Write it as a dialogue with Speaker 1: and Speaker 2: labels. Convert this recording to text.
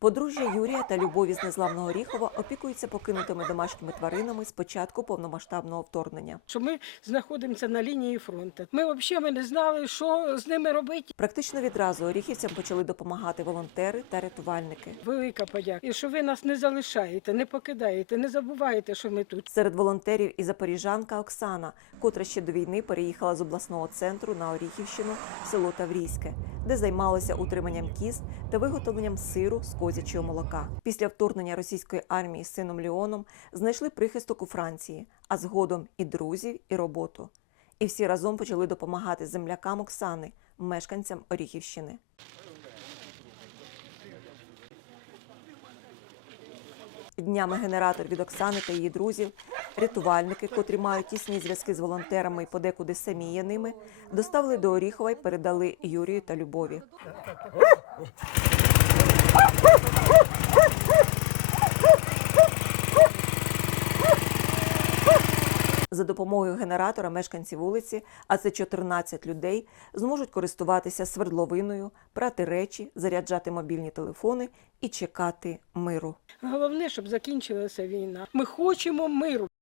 Speaker 1: Подружжя Юрія та Любові з незламного Оріхова опікуються покинутими домашніми тваринами з початку повномасштабного вторгнення.
Speaker 2: що ми знаходимося на лінії фронту. Ми взагалі ми не знали, що з ними робити.
Speaker 1: Практично відразу оріхівцям почали допомагати волонтери та рятувальники.
Speaker 2: Велика подяка. І що ви нас не залишаєте, не покидаєте, не забуваєте, що ми тут.
Speaker 1: Серед волонтерів і запоріжанка Оксана, котра ще до війни переїхала з обласного центру на Оріхівщину в село Таврійське, де займалися утриманням кіз та виготовленням сиру з козячого молока. Після вторгнення російської армії з сином Ліоном знайшли прихисток у Франції, а згодом і друзів, і роботу. І всі разом почали допомагати землякам Оксани, мешканцям Оріхівщини. Днями генератор від Оксани та її друзів, рятувальники, котрі мають тісні зв'язки з волонтерами і подекуди самі є ними, доставили до Оріхова й передали Юрію та Любові. За допомогою генератора мешканці вулиці, а це 14 людей, зможуть користуватися свердловиною, прати речі, заряджати мобільні телефони і чекати миру.
Speaker 2: Головне, щоб закінчилася війна. Ми хочемо миру.